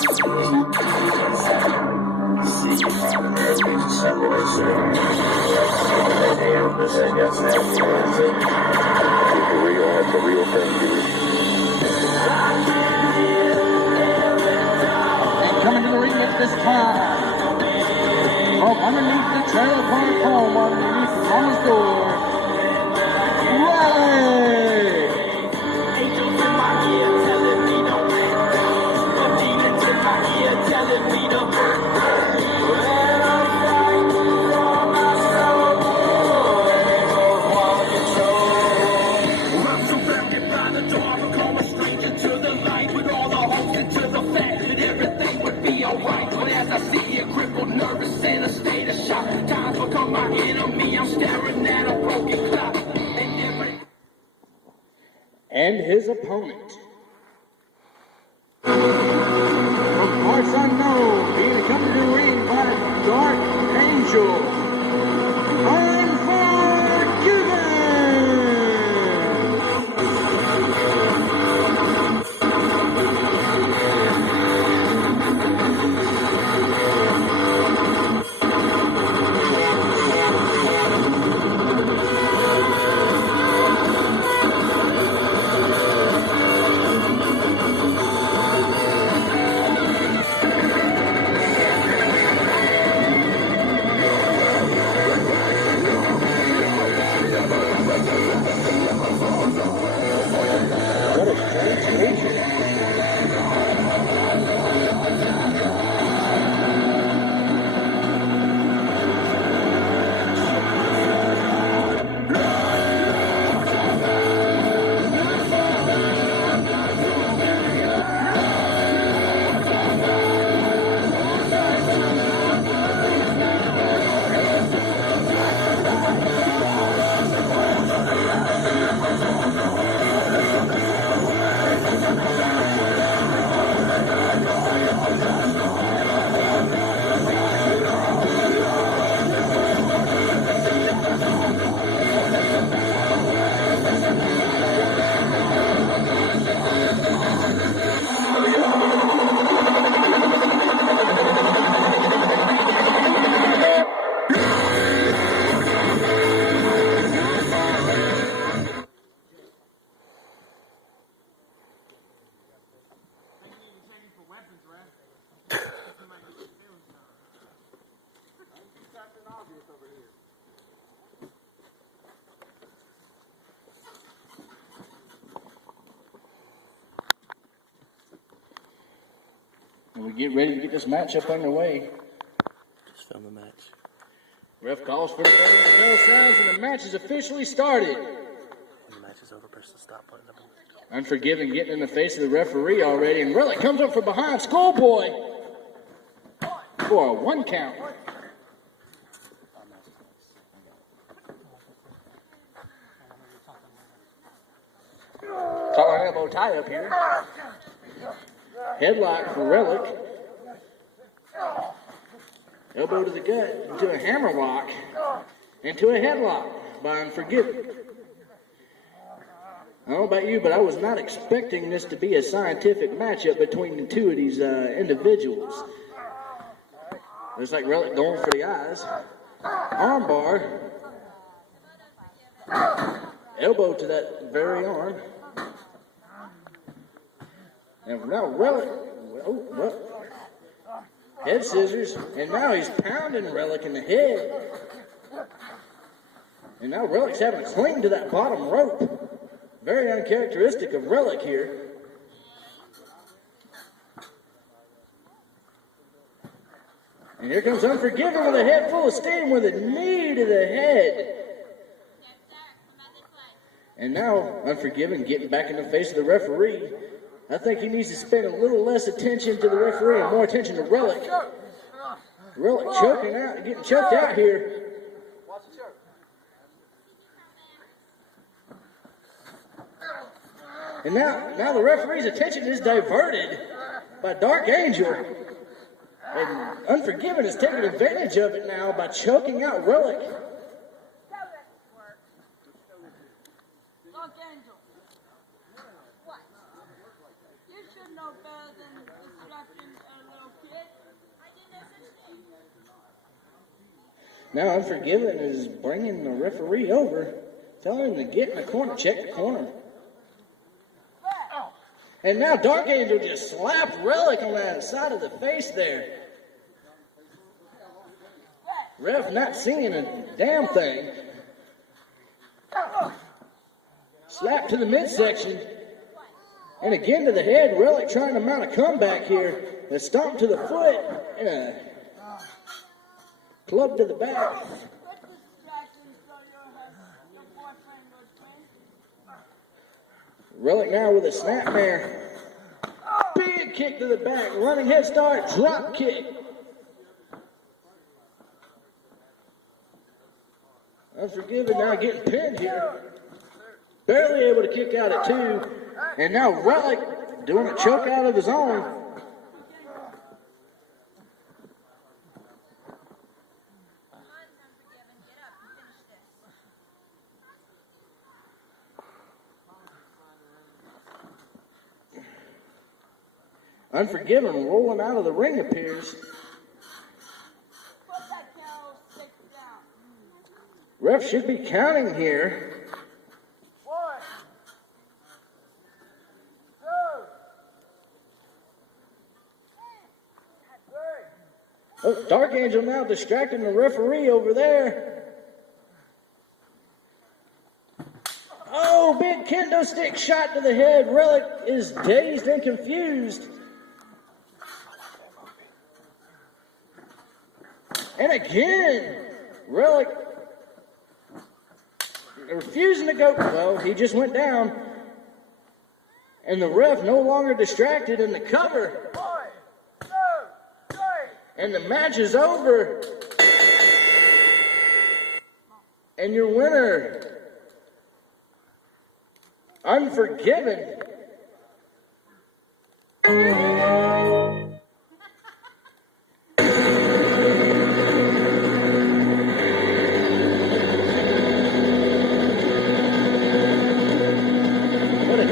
Coming to the ring at this time, from underneath the trailer park home, underneath the mama's door, Riley! Angels in my ear telling me to win. Demons in my ear telling me to burn. When I'm fighting for my soul, ain't no one control. I'm surrounded by the dark, become a stranger to the light, with all the hope and to the fact that everything would be alright. But as I sit here crippled, nervous, in a state of shock, time's become my enemy. I'm staring at a broken clock. And his opponent, from parts unknown, being accompanied to the ring by Dark Angel, Unforgiven! And we get ready to get this matchup underway. Just film the match. Ref calls for the bell sounds, and the match is officially started. When the match is over, press the stop button. Unforgiven getting in the face of the referee already, and Relic comes up from behind Schoolboy for a 1 count. Calling elbow tie up here. Headlock for Relic. Elbow to the gut, into a hammerlock, into a headlock by Unforgiven. I don't know about you, but I was not expecting this to be a scientific matchup between the two of these individuals. Looks like Relic going for the eyes. Armbar. Elbow to that very arm. And now Relic, head scissors, and now he's pounding Relic in the head. And now Relic's having to cling to that bottom rope. Very uncharacteristic of Relic here. And here comes Unforgiven with a head full of steam with a knee to the head. And now Unforgiven getting back in the face of the referee. I think he needs to spend a little less attention to the referee and more attention to Relic. Relic choking out, getting choked out here. And now the referee's attention is diverted by Dark Angel. And Unforgiven is taking advantage of it now by choking out Relic. Dark Angel. What? You should know no better than distracting a little kid. Now Unforgiven is bringing the referee over, telling him to get in the corner, check the corner. And now Dark Angel just slapped Relic on the side of the face there. Ref not seeing a damn thing. Slap to the midsection. And again to the head. Relic trying to mount a comeback here. A stomp to the foot. And a club to the back. Relic now with a snapmare. Big kick to the back. Running head start. Drop kick. Unforgiven now getting pinned here. Barely able to kick out at 2. And now Relic doing a choke out of his own. Unforgiven rolling out of the ring appears. Ref should be counting here. 1, 2, 3. Oh, Dark Angel now distracting the referee over there. Oh, big kendo stick shot to the head. Relic is dazed and confused. And again, Relic refusing to go. Well, he just went down. And the ref no longer distracted in the cover. 1, 2, 3. And the match is over. And your winner, Unforgiven. What a